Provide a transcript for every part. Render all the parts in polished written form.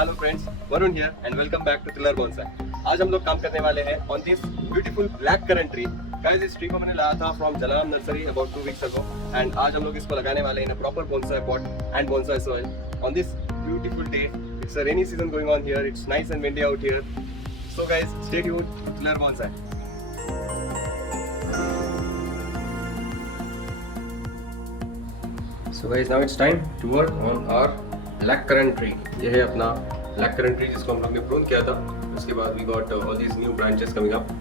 Hello friends, Varun here and welcome back to tiller bonsai. आज हम लोग काम करने वाले हैं on this beautiful black current tree. Guys, इस ट्री को मैंने लाया था from Jalaram nursery about 2 weeks ago and आज हम लोग इसको लगाने वाले हैं in a proper bonsai pot and bonsai soil on this beautiful day. It's a rainy season going on here, it's nice and windy out here. So guys, stay tuned to tiller Bonsai. So guys, now it's time to work on our black currant tree. ये है अपना black currant tree जिसको हम लोग ने prune किया था। उसके बाद we got all these new branches coming up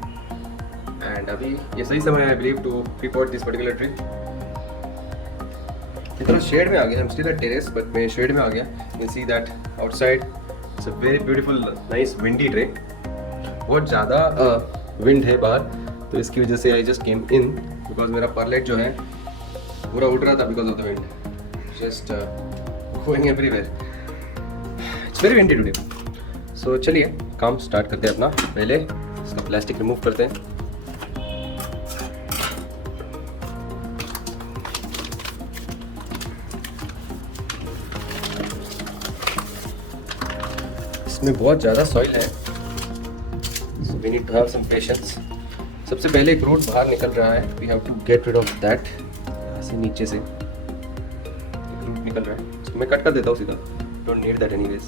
and अभी ये सही समय है I believe to repot this particular tree। ये थोड़ा shade में आ गया, I'm still at terrace but मैं shade में आ गया। You can see that outside it's a very beautiful nice windy day। बहुत ज़्यादा wind है बाहर, तो इसकी वजह से I just came in because मेरा परलेट जो है पूरा उड़ रहा था because of the wind। Just going everywhere. It's very windy today. So चलिए काम स्टार्ट करते हैं अपना। पहले इसका प्लास्टिक रिमूव करते हैं। इसमें बहुत ज़्यादा सॉइल है, so we need to have some patience। सबसे पहले एक रूट बाहर निकल रहा है, we have to get rid of that। ऐसे नीचे से निकल रहा है, इसको मैं कट कर देता हूँ सीधा। Don't need that anyways.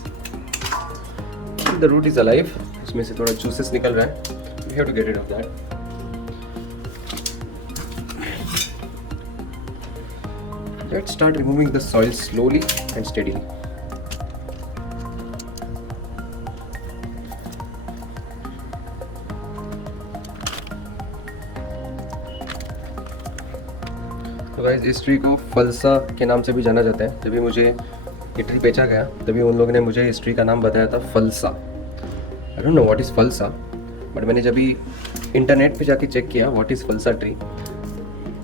The root is alive, इसमें से थोड़ा जूसेस निकल रहा है, we have to get rid of that. Let's start removing the soil slowly and steadily. तो गाइस, इस ट्री को फलसा के नाम से भी जाना जाता है। जब भी मुझे ये ट्री बेचा गया तभी उन लोगों ने मुझे इस ट्री का नाम बताया था फलसा। I don't know what is phalsa, but मैंने जब भी इंटरनेट पे जाके चेक किया व्हाट इज़ फलसा ट्री,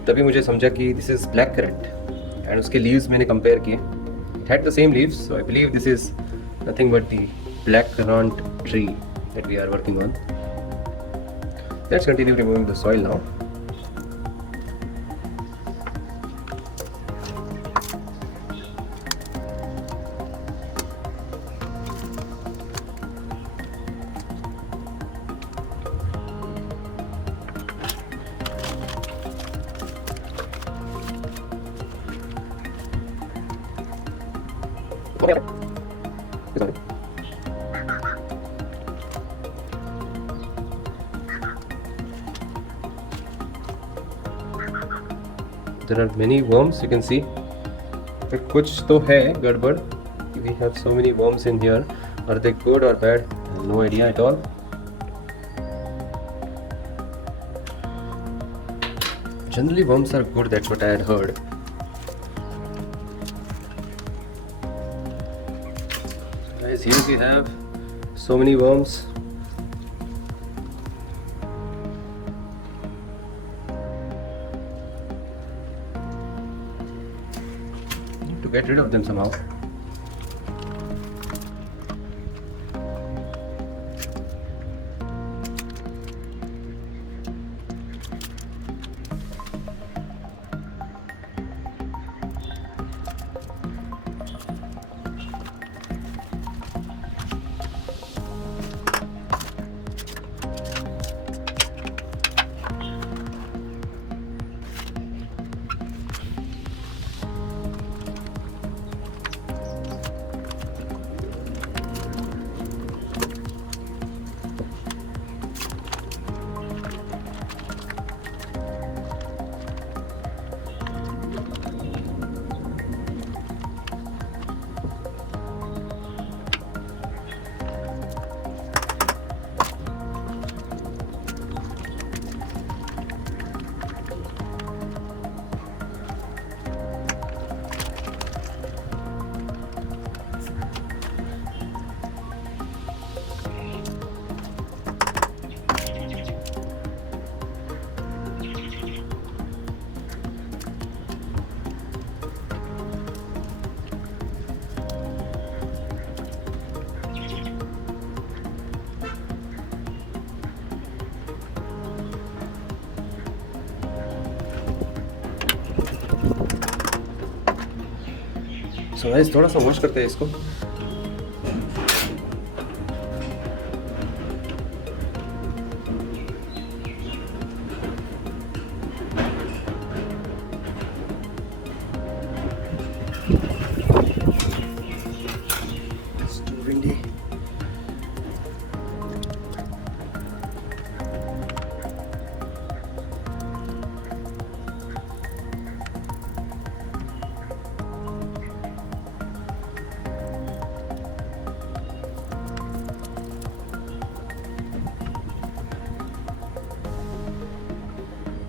तभी मुझे समझा कि this is black currant. And उसके लीव्स मैंने कंपेयर किए, it had the same leaves, so I believe this is nothing but the black current tree that we are working on. Let's continue removing the soil now. There are many worms, you can see, but कुछ तो है गड़बड़। We have so many worms in here. Are they good or bad? No idea at all. Generally worms are good, that's what I had heard. Guys, here we have so many worms. Need to get rid of them somehow. So guys थोड़ा सा wash करते हैं इसको। windy.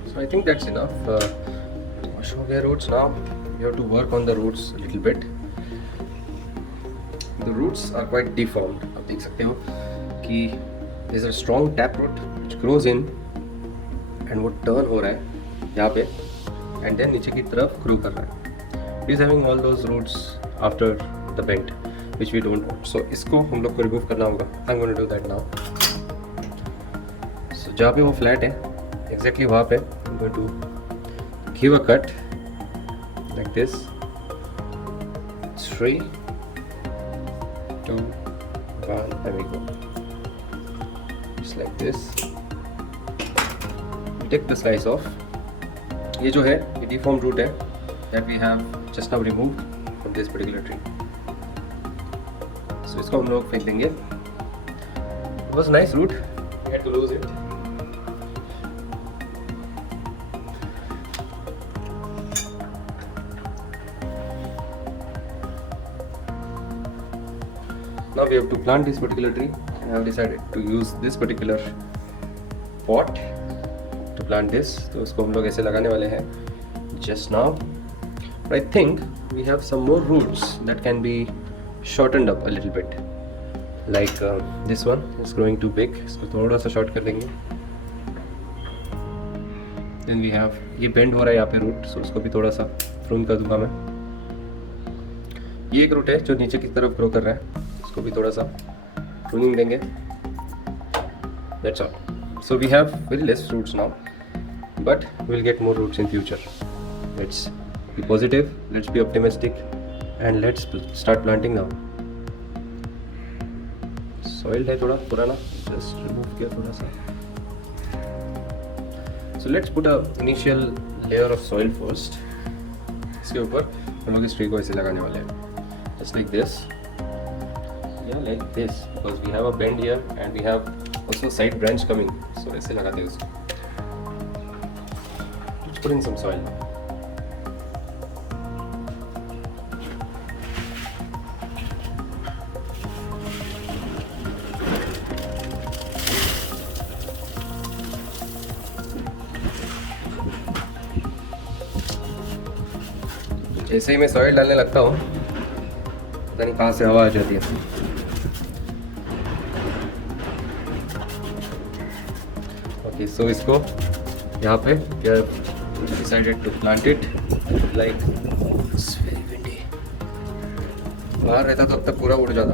So I think that's enough. Show their roads now. You have to work on the roads a little bit. The roots are quite deformed. आप देख सकते हो कि there's a strong tap root which grows in and वो turn हो रहा है यहाँ पे and then नीचे की तरफ grow कर रहा है. It is having all those roots after the bend which we don't want. So इसको हम लोग को remove करना होगा. I'm going to do that now. So जहाँ पे वो flat है exactly वहाँ पे I'm going to give a cut like this. 3, 2, 1, there we go. Just like this. We take the slice off. ये जो है ये deformed root है that we have just now removed from this particular tree. So इसको हम लोग फेंक देंगे. It was a nice root. We had to lose it. Now we have to plant this particular tree, and I have decided to use this particular pot to plant this. तो उसको हम लोग ऐसे लगाने वाले हैं just now. But I think we have some more roots that can be shortened up a little bit. Like this one is growing too big. इसको थोड़ा सा short कर देंगे. Then we have ये bend हो रहा है यहाँ पे root, so उसको भी थोड़ा सा prune कर दूंगा मैं. ये एक root है जो नीचे की तरफ grow कर रहा है. इसको भी थोड़ा सा pruning देंगे. That's all. So we have very less roots now, but we'll get more roots in future. Let's be positive, let's be optimistic, and let's start planting now. Soil है थोड़ा पुराना, just remove किया थोड़ा सा. So let's put a initial layer of soil first. इसके ऊपर हम लोग इस tree को ऐसे लगाने वाले हैं. Just like this. Yeah, like this, because we have a bend here and we have also side branch coming. So ऐसे लगाते हैं उसको. Let's put in some soil. जैसे ही मैं सॉइल डालने लगता हूँ पता नहीं कहाँ से हवा आ जाती है. ओके सो इसको यहाँ पे decided to plant it like it's very windy. बाहर रहता तो अब तक पूरा उड़ जाता.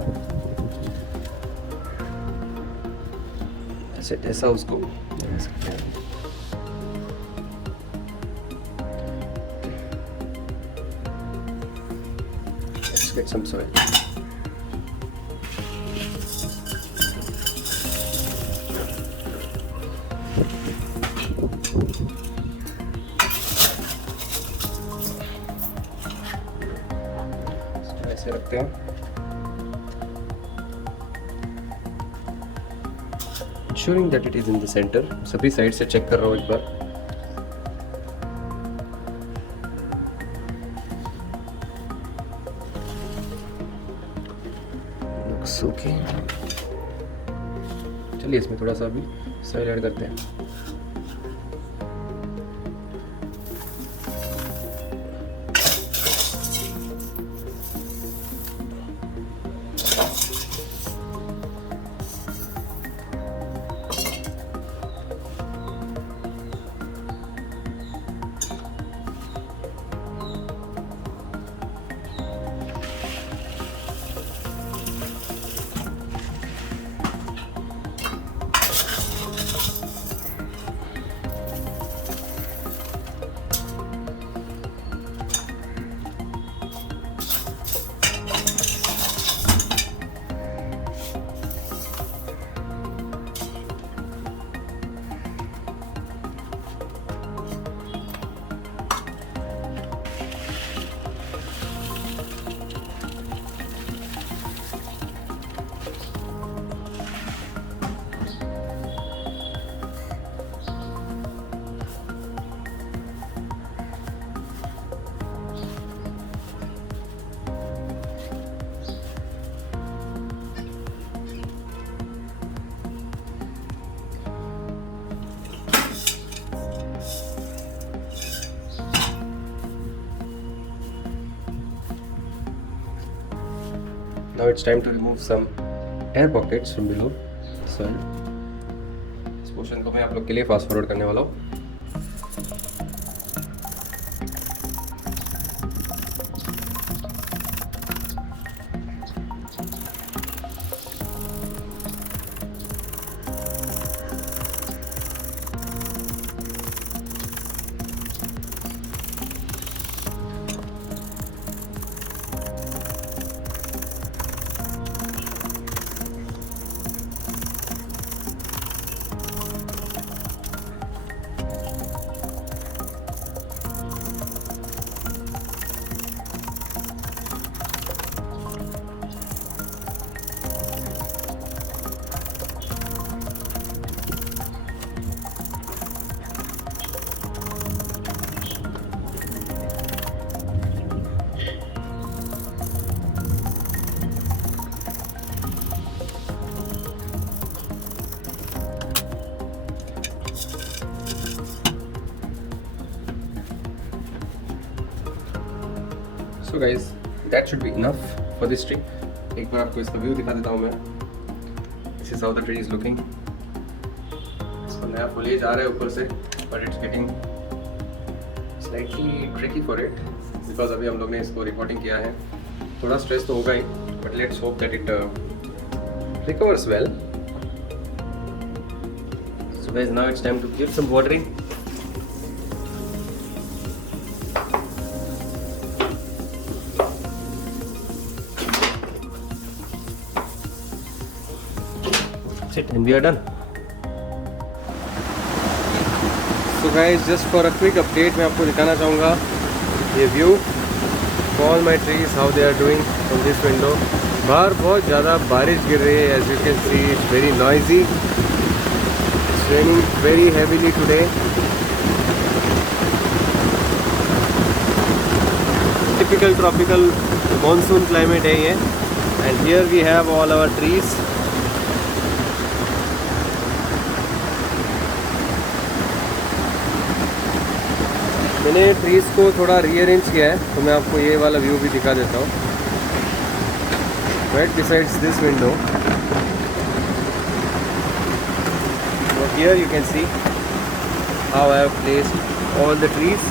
ऐसे ऐसा उसको लगा सकते हैं. Let's get some soil. ऐसे रखते हैं. Ensuring that it is in the center. सभी साइड से चेक कर रहा हूँ एक बार. Looks okay. चलिए इसमें थोड़ा सा अभी सॉइल ऐड करते हैं. it's time to remove some air pockets from below soil. इस पोर्शन को मैं आप लोग के लिए फास्ट फॉरवर्ड करने वाला हूँ. So guys, that should be enough for this tree. एक बार आपको इसका व्यू दिखा देता हूँ मैं. This is how the tree is looking. इसको नया foliage आ रहा है ऊपर से, but it's getting slightly tricky for it because अभी हम लोग ने इसको रिपोर्टिंग किया है. थोड़ा स्ट्रेस तो होगा ही, but let's hope that it recovers well. So guys, now it's time to give some watering. And we are done. So guys, just for a quick update, मैं आपको दिखाना चाहूँगा ये view, all my trees how they are doing from this window. बाहर बहुत ज़्यादा बारिश गिर रही है, as you can see it's very noisy. It's raining very heavily today. Typical tropical monsoon climate है ये. And here we have all our trees. मैंने ट्रीज़ को थोड़ा रीअरेंज किया है, तो मैं आपको ये वाला व्यू भी दिखा देता हूँ. Right besides this window, so here you can see how I have placed all the trees.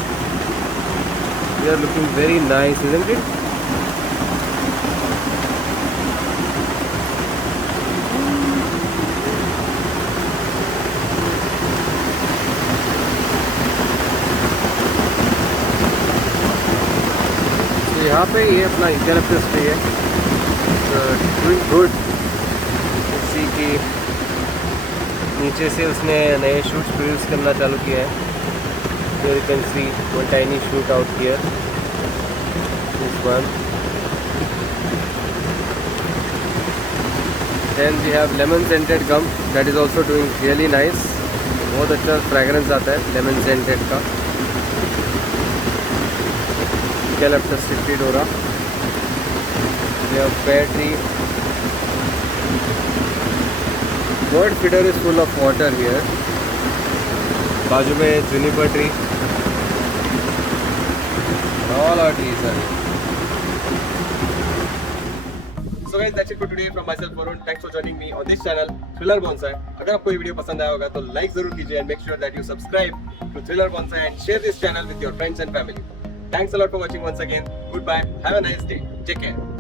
They are looking very nice, isn't it? यहाँ पे ये अपना यूकैलिप्टस ट्री है, डूइंग गुड. इसी की नीचे से उसने नए शूट्स प्रोड्यूस करना चालू किया है. Here you can see one tiny shoot out here. This one. Then we have lemon scented gum that is also doing really nice. बहुत अच्छा फ्रेगरेंस आता है लेमन सेंटेड का. Eucalyptus Stipidora. We have pear tree. Bird feeder is full of water here. बाजू में juniper tree. All our trees are here. So guys, that's it for today from myself Varun. Thanks for joining me on this channel Thriller Bonsai. अगर आपको ये video पसंद आया होगा तो like जरूर कीजिए and make sure that you subscribe to Thriller Bonsai and share this channel with your friends and family. Thanks a lot for watching once again. Goodbye. Have a nice day. Take care.